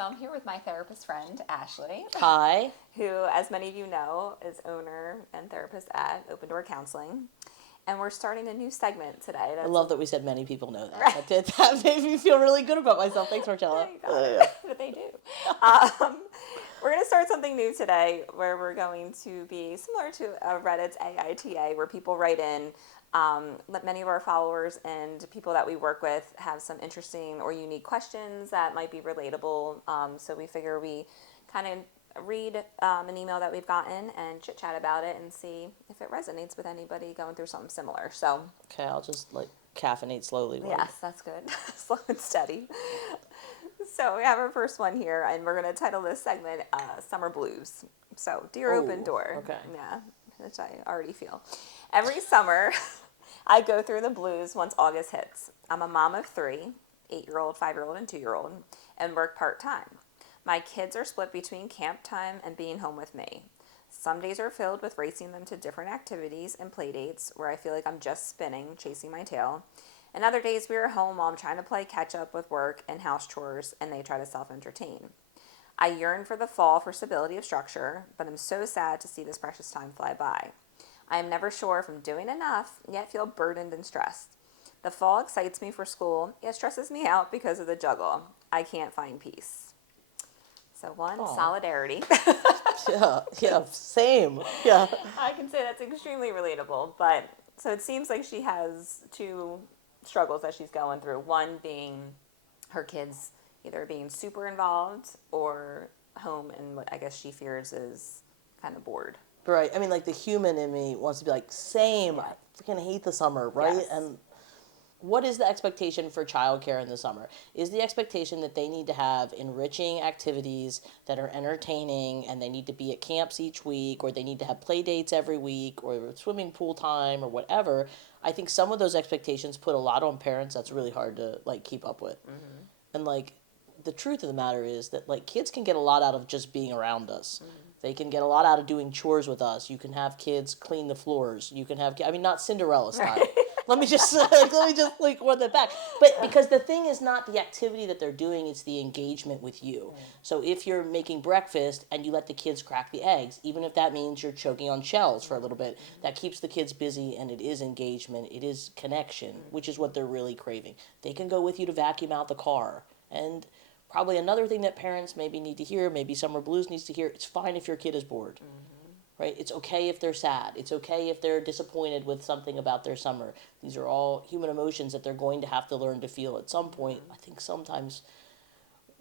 So I'm here with my therapist friend, Ashley. Hi. Who, as many of you know, is owner and therapist at Open Door Counseling. And we're starting a new segment today. I love that we said many people know that. Right. That made me feel really good about myself. Thanks, Marcella. But they do. We're going to start something new today where we're going to be similar to Reddit's AITA, where people write in. Many of our followers and people that we work with have some interesting or unique questions that might be relatable. So we figure we kind of read an email that we've gotten and chit chat about it and see if it resonates with anybody going through something similar. So okay, I'll just caffeinate slowly. Yes, that's good. Slow and steady. So we have our first one here, and we're going to title this segment Summer Blues. So, dear Open Door. Okay. Yeah, which I already feel. Every summer, I go through the blues once August hits. I'm a mom of 3, 8-year-old, 5-year-old, and 2-year-old, and work part-time. My kids are split between camp time and being home with me. Some days are filled with racing them to different activities and play dates where I feel like I'm just spinning, chasing my tail. And other days we are home while I'm trying to play catch up with work and house chores and they try to self-entertain. I yearn for the fall for stability of structure, but I'm so sad to see this precious time fly by. I am never sure if I'm doing enough, yet feel burdened and stressed. The fall excites me for school, yet stresses me out because of the juggle. I can't find peace. So solidarity. Yeah, same. Yeah. I can say that's extremely relatable, but so it seems like she has 2 struggles that she's going through. One being her kids either being super involved or home and what I guess she fears is kind of bored. Right. I mean, the human in me wants to be like, same. Yeah. I freaking hate the summer, right? Yes. And what is the expectation for childcare in the summer? Is the expectation that they need to have enriching activities that are entertaining and they need to be at camps each week or they need to have play dates every week or swimming pool time or whatever? I think some of those expectations put a lot on parents that's really hard to keep up with. Mm-hmm. And the truth of the matter is that kids can get a lot out of just being around us. Mm-hmm. They can get a lot out of doing chores with us. You can have kids clean the floors. You can have, not Cinderella style. Let me just run that back. But because the thing is not the activity that they're doing, it's the engagement with you. So if you're making breakfast and you let the kids crack the eggs, even if that means you're choking on shells for a little bit, that keeps the kids busy and it is engagement, it is connection, which is what they're really craving. They can go with you to vacuum out the car. And probably another thing that parents maybe need to hear, maybe Summer Blues needs to hear, it's fine if your kid is bored. Right? It's okay if they're sad. It's okay if they're disappointed with something about their summer. These are all human emotions that they're going to have to learn to feel at some point. I think sometimes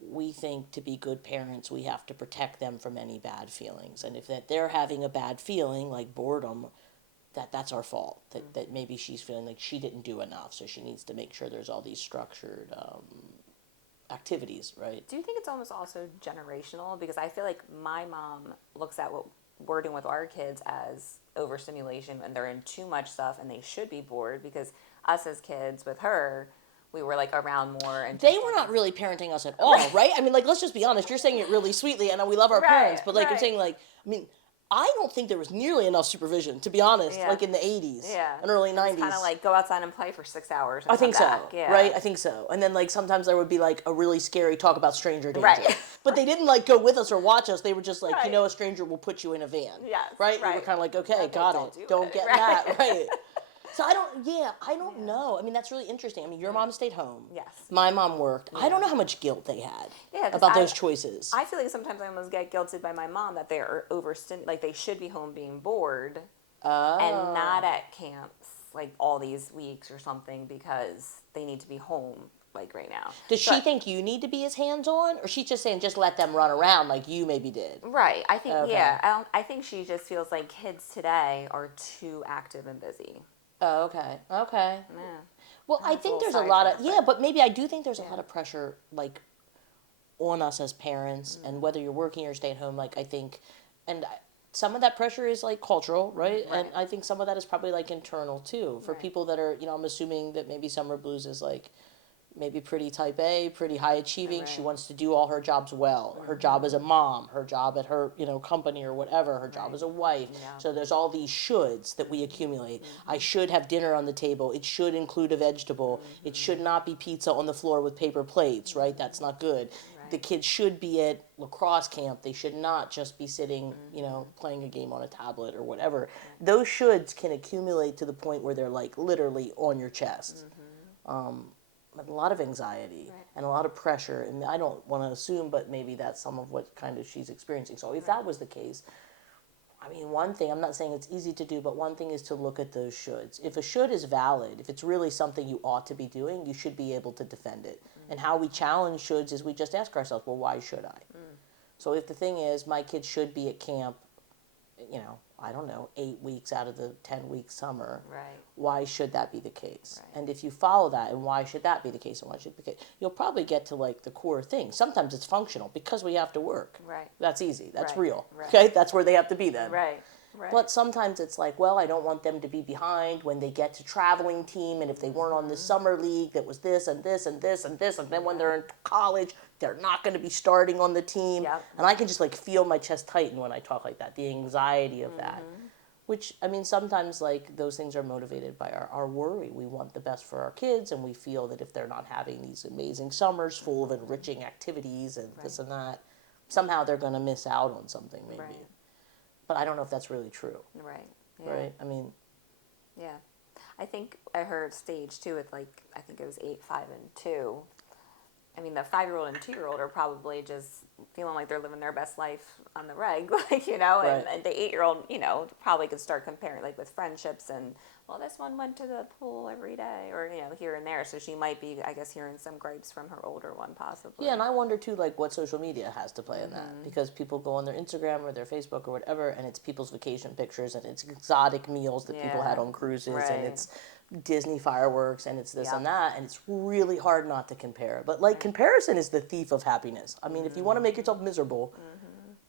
we think to be good parents, we have to protect them from any bad feelings. And if they're having a bad feeling, like boredom, that's our fault. That maybe she's feeling like she didn't do enough, so she needs to make sure there's all these structured activities, right? Do you think it's almost also generational? Because I feel like my mom looks at what we're doing with our kids as overstimulation and they're in too much stuff and they should be bored, because us as kids with her, we were around more and they were not really parenting us at all, right? I mean, let's just be honest. You're saying it really sweetly, and we love our parents, but I'm saying I don't think there was nearly enough supervision, to be honest, in the 80s and early 90s. Kind of go outside and play for 6 hours and I think come so, back. Yeah. right? I think so. And then, sometimes there would be, a really scary talk about stranger danger. Right. But they didn't, go with us or watch us. They were just a stranger will put you in a van. Yes, right? We were kind of okay, got it. Don't get that, right? So I don't know. I mean, that's really interesting. I mean, your mom stayed home. Yes. My mom worked. Yeah. I don't know how much guilt they had about those choices. I feel like sometimes I almost get guilted by my mom that they are they should be home being bored and not at camps all these weeks or something because they need to be home right now. Does she think you need to be as hands-on, or she's just saying just let them run around like you maybe did? Right. I think, I think she just feels like kids today are too active and busy. Oh, okay. Yeah. Well, I think there's a lot of, but maybe I do think there's a lot of pressure, on us as parents, and whether you're working or stay at home, I think, and some of that pressure is, cultural, right? And I think some of that is probably, internal, too, for people that are, I'm assuming that maybe Summer Blues is, maybe pretty type A, pretty high achieving. Right. She wants to do all her jobs well. Mm-hmm. Her job as a mom, her job at her, company or whatever, her job as a wife. Yeah. So there's all these shoulds that we accumulate. Mm-hmm. I should have dinner on the table. It should include a vegetable. Mm-hmm. It should not be pizza on the floor with paper plates, right? That's not good. Right. the kids should be at lacrosse camp. They should not just be sitting, playing a game on a tablet or whatever. Those shoulds can accumulate to the point where they're like literally on your chest. A lot of anxiety and a lot of pressure. And I don't want to assume, but maybe that's some of what kind of she's experiencing. So if that was the case, I mean, one thing, I'm not saying it's easy to do, but one thing is to look at those shoulds. If a should is valid, if it's really something you ought to be doing, you should be able to defend it. And how we challenge shoulds is we just ask ourselves, well, why should I? So if the thing is, my kids should be at camp, I don't know, 8 weeks out of the 10-week summer. Right. Why should that be the case? Right. And if you follow that, and why should that be the case, and why should it be the case, you'll probably get to like the core thing. Sometimes it's functional because we have to work. Right. That's easy. That's Right. real. Right. Okay, that's where they have to be then. Right. Right. But sometimes it's like, well, I don't want them to be behind when they get to traveling team, and if they weren't on the summer league, that was this and this and this and this, and then when they're in college, they're not going to be starting on the team. Yep. And I can just like feel my chest tighten when I talk like that, the anxiety of that. Which, I mean, sometimes like those things are motivated by our worry. We want the best for our kids, and we feel that if they're not having these amazing summers full of enriching activities and this and that, somehow they're going to miss out on something maybe. Right. But I don't know if that's really true. Right. Yeah. Right? I mean, Yeah. I think I heard stage 2 with like, I think it was 8, 5, and 2. I mean, the 5-year-old and 2-year-old are probably just feeling like they're living their best life on the reg, like, Right. and the 8-year-old, probably could start comparing, like, with friendships and, well, this one went to the pool every day, or, here and there. So she might be, I guess, hearing some gripes from her older one, possibly. yeah, and I wonder too, like, what social media has to play in that. Because people go on their Instagram or their Facebook or whatever, and it's people's vacation pictures, and it's exotic meals that people Yeah. had on cruises, Right. and it's Disney fireworks, and it's this Yeah. and that, and it's really hard not to compare. But, like, comparison is the thief of happiness. I mean, if you want to make yourself miserable,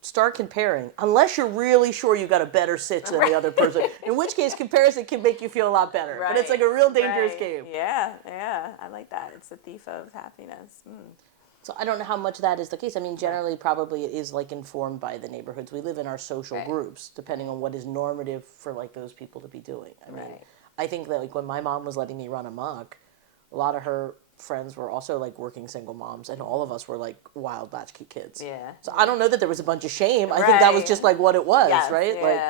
start comparing. Unless you're really sure you got a better sitch than the other person. In which case, comparison can make you feel a lot better. But it's like a real dangerous game. Yeah, I like that. It's a thief of happiness. So I don't know how much that is the case. I mean, generally, probably it is like informed by the neighborhoods we live in, our social Right. groups, depending on what is normative for like those people to be doing. I mean, Right. I think that like when my mom was letting me run amok, a lot of her friends were also like working single moms, and all of us were like wild latchkey kids. Yeah. So I don't know that there was a bunch of shame. I think that was Right. just like what it was, Yes, right? Like,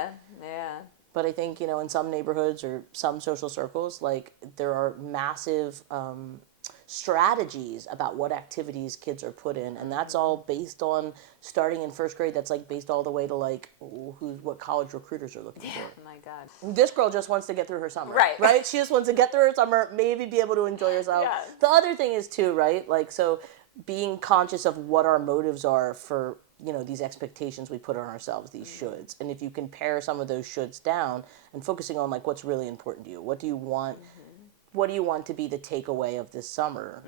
yeah. but I think, in some neighborhoods or some social circles, like there are massive strategies about what activities kids are put in. And that's all based on starting in first grade. That's like based all the way to like what college recruiters are looking for. Oh my God. This girl just wants to get through her summer. Right. Right? She just wants to get through her summer, maybe be able to enjoy herself. Yeah. The other thing is too, right? Like, so being conscious of what our motives are for these expectations we put on ourselves, these shoulds. And if you can pare some of those shoulds down and focusing on like what's really important to you, what do you want, what do you want to be the takeaway of this summer?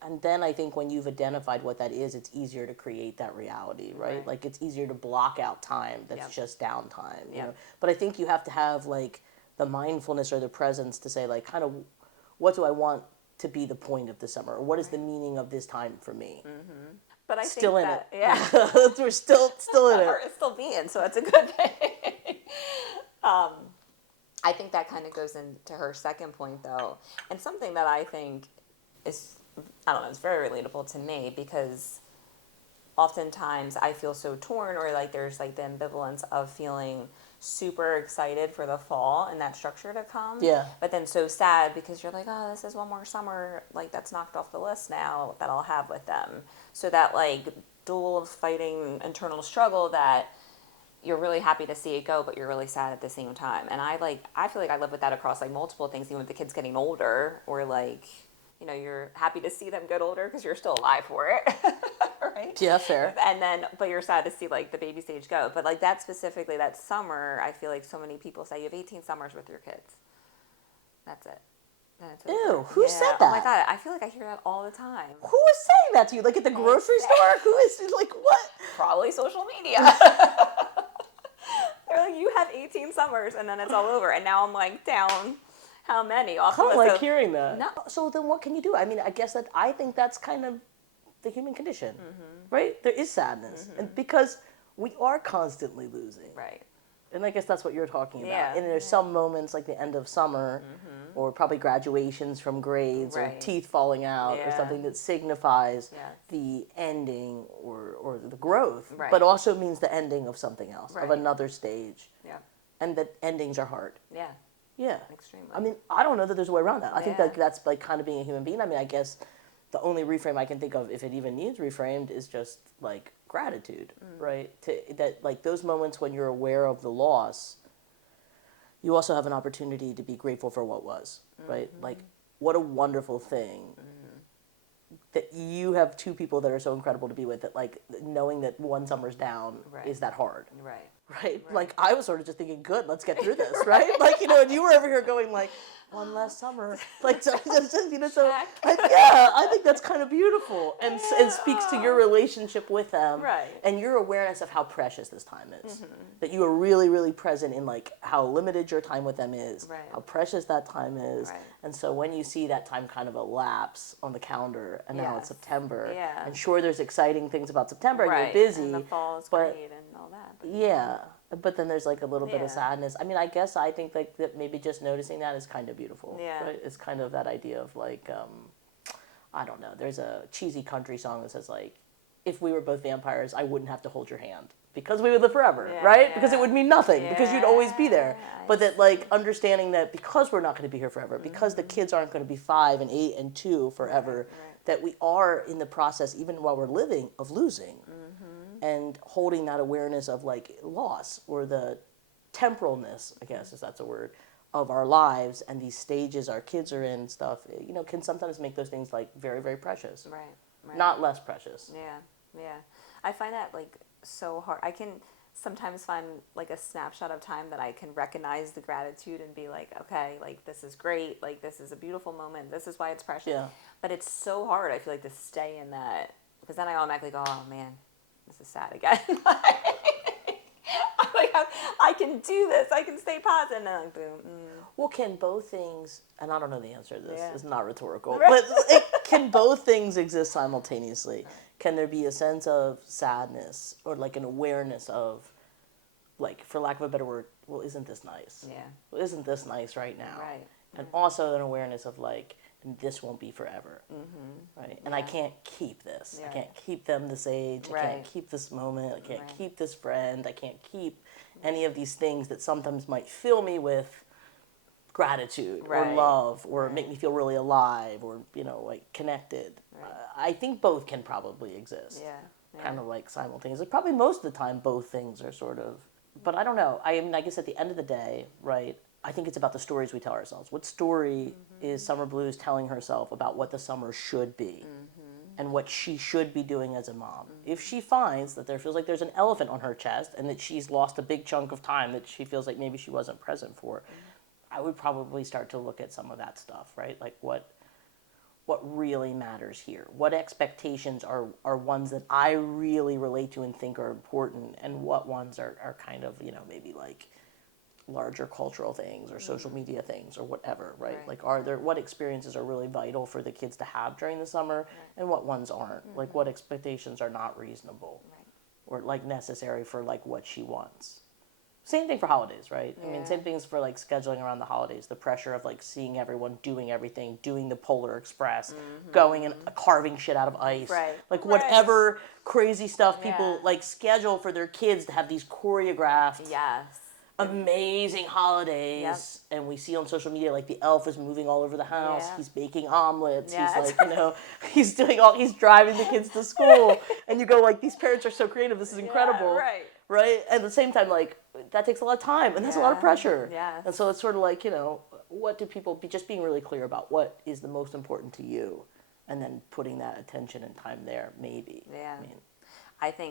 And then I think when you've identified what that is, it's easier to create that reality, right? Like it's easier to block out time that's just downtime, you know. But I think you have to have like the mindfulness or the presence to say like kind of what do I want to be the point of the summer, or what is the meaning of this time for me? But I Still think in that, it. Yeah. We're still in it. Or it's still being, so it's a good thing. I think that kind of goes into her second point, though, and something that I think is, I don't know, it's very relatable to me, because oftentimes I feel so torn, or like there's like the ambivalence of feeling super excited for the fall and that structure to come. Yeah. But then so sad because you're like, oh, this is one more summer, like that's knocked off the list now that I'll have with them. So that like dual fighting internal struggle that you're really happy to see it go, but you're really sad at the same time. And I feel like I live with that across like multiple things, even with the kids getting older, or like, you're happy to see them get older because you're still alive for it. Right? Yeah, fair. And then, but you're sad to see like the baby stage go. But like that specifically, that summer, I feel like so many people say you have 18 summers with your kids. That's it. That's it. Ew, who said that? Oh my God, I feel like I hear that all the time. Who is saying that to you? Like at the grocery store? Who is like what? Probably social media. They're like, you have 18 summers and then it's all over. And now I'm like down how many? I don't So- like hearing that. No. So then what can you do? I mean, I think that's kind of the human condition, right? There is sadness. And because we are constantly losing. Right. And I guess that's what you're talking about. Yeah. And there's some moments like the end of summer or probably graduations from grades or Right. teeth falling out or Yeah. something that signifies Yes. the ending or the growth, Right. but also means the ending of something else, of Right. another stage. Yeah. And that endings are hard. Yeah. Yeah. Extremely. I mean, I don't know that there's a way around that. I think Yeah. like that's like kind of being a human being. I mean, I guess the only reframe I can think of, if it even needs reframed, is just like gratitude, right? That like those moments when you're aware of the loss, you also have an opportunity to be grateful for what was, right? Like, what a wonderful thing that you have two people that are so incredible to be with, that like knowing that one summer's down Right. is that hard. Right. Right? Like, I was sort of just thinking, good, let's get through this, right? Like, and you were over here going, like, one less summer. Like, so, so I think that's kind of beautiful and speaks to your relationship with them. Right. And your awareness of how precious this time is. That you are really, really present in, like, how limited your time with them is, Right. how precious that time is. Right. And so when you see that time kind of elapse on the calendar, and now it's Yes. September, Yeah. and sure, there's exciting things about September, and Right. you're busy. And the fall is but great and all that. But yeah, but then there's like a little bit Yeah. of sadness. I mean, I guess I think like that maybe just noticing that is kind of beautiful. Yeah. Right? It's kind of that idea of like, I don't know. There's a cheesy country song that says like, if we were both vampires, I wouldn't have to hold your hand because we would live forever, Yeah, right? Because it yeah. would mean nothing because you'd always be there. Yeah, But I that like understanding that because we're not going to be here forever, because the kids aren't going to be 5 and 8 and 2 forever, Right. that we are in the process, even while we're living, of losing. And holding that awareness of like loss or the temporalness, I guess, if that's a word, of our lives and these stages our kids are in and stuff, can sometimes make those things like very, very precious. Right. Right. Not less precious. Yeah. Yeah. I find that like so hard. I can sometimes find like a snapshot of time that I can recognize the gratitude and be like, okay, like this is great. Like this is a beautiful moment. This is why it's precious. Yeah. But it's so hard, I feel like, to stay in that, because then I automatically go, oh man, this is sad again. I can do this. I can stay positive. And then like, boom. Well, can both things, and I don't know the answer to this, Yeah. it's not rhetorical, Right. but can both things exist simultaneously? Can there be a sense of sadness or like an awareness of, like, for lack of a better word, well, isn't this nice? Yeah. Well, isn't this nice right now? Right. And also an awareness of like, this won't be forever, right? And I Yeah. can't keep this. I Yeah. can't keep them this age. I Right. can't keep this moment. I can't Right. keep this friend. I can't keep any of these things that sometimes might fill me with gratitude or Right. love or make me feel really alive or like connected. Right. I think both can probably exist. Yeah. Yeah. Kind of like simultaneously. Probably most of the time, both things are sort of. But I don't know. I mean, I guess at the end of the day, right? I think it's about the stories we tell ourselves. What story is Summer Blues telling herself about what the summer should be and what she should be doing as a mom? If she finds that there feels like there's an elephant on her chest and that she's lost a big chunk of time that she feels like maybe she wasn't present for, I would probably start to look at some of that stuff, right? Like what really matters here? What expectations are ones that I really relate to and think are important, and what ones are kind of, maybe like larger cultural things or social media things or whatever, right? Right. Like what experiences are really vital for the kids to have during the summer and what ones aren't? Like what expectations are not reasonable or like necessary for like what she wants. Same thing for holidays, right? I mean, Yeah. same things for like scheduling around the holidays, the pressure of like seeing everyone doing everything, doing the Polar Express, going and carving shit out of ice. Right. Like Right. whatever crazy stuff people Yeah. like schedule for their kids to have these choreographed Yes. amazing holidays. And we see on social media like the elf is moving all over the house. Yeah. He's baking omelets. Yes. He's like, he's driving the kids to school. And you go like, these parents are so creative. This is incredible. Yeah, right. Right? At the same time, like, that takes a lot of time and that's a lot of Yeah. pressure. Yes. And so it's sort of like, what do people be just being really clear about what is the most important to you and then putting that attention and time there, maybe. Yeah. I we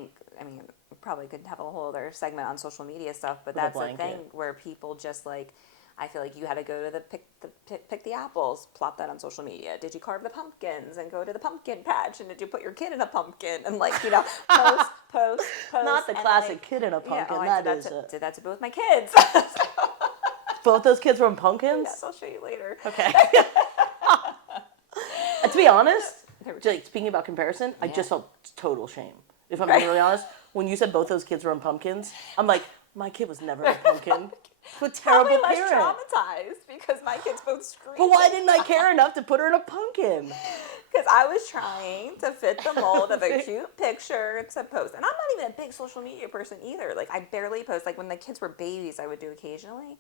mean, probably could have a whole other segment on social media stuff, but With a that's the blanket. thing where people just like, I feel like you had to go to pick the apples, plop that on social media. Did you carve the pumpkins and go to the pumpkin patch? And did you put your kid in a pumpkin and like, post. not the and, classic like, kid in a pumpkin. I that is did that to both my kids. both those kids were in pumpkins? Yes, I'll show you later. Okay. And to be honest, Okay, we're- like, speaking about comparison, I Yeah. just felt total shame. If I'm being really honest, when you said both those kids were in pumpkins, I'm like, My kid was never a pumpkin. What Probably terrible less parent. traumatized because my kids both screamed. But why didn't I care enough to put her in a pumpkin? Because I was trying to fit the mold of a cute picture to post. And I'm not even a big social media person either. Like, I barely post. Like, when the kids were babies, I would do occasionally.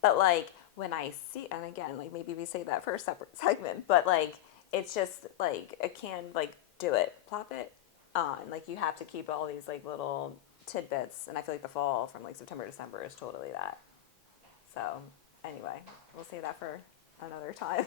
But, like, when I see, and again, like, maybe we say that for a separate segment, but, like, it's just, like, I can, like, do it. Plop it on. Like, you have to keep all these, like, little tidbits. And I feel like the fall from, like, September, December is totally that. So, anyway, we'll save that for another time.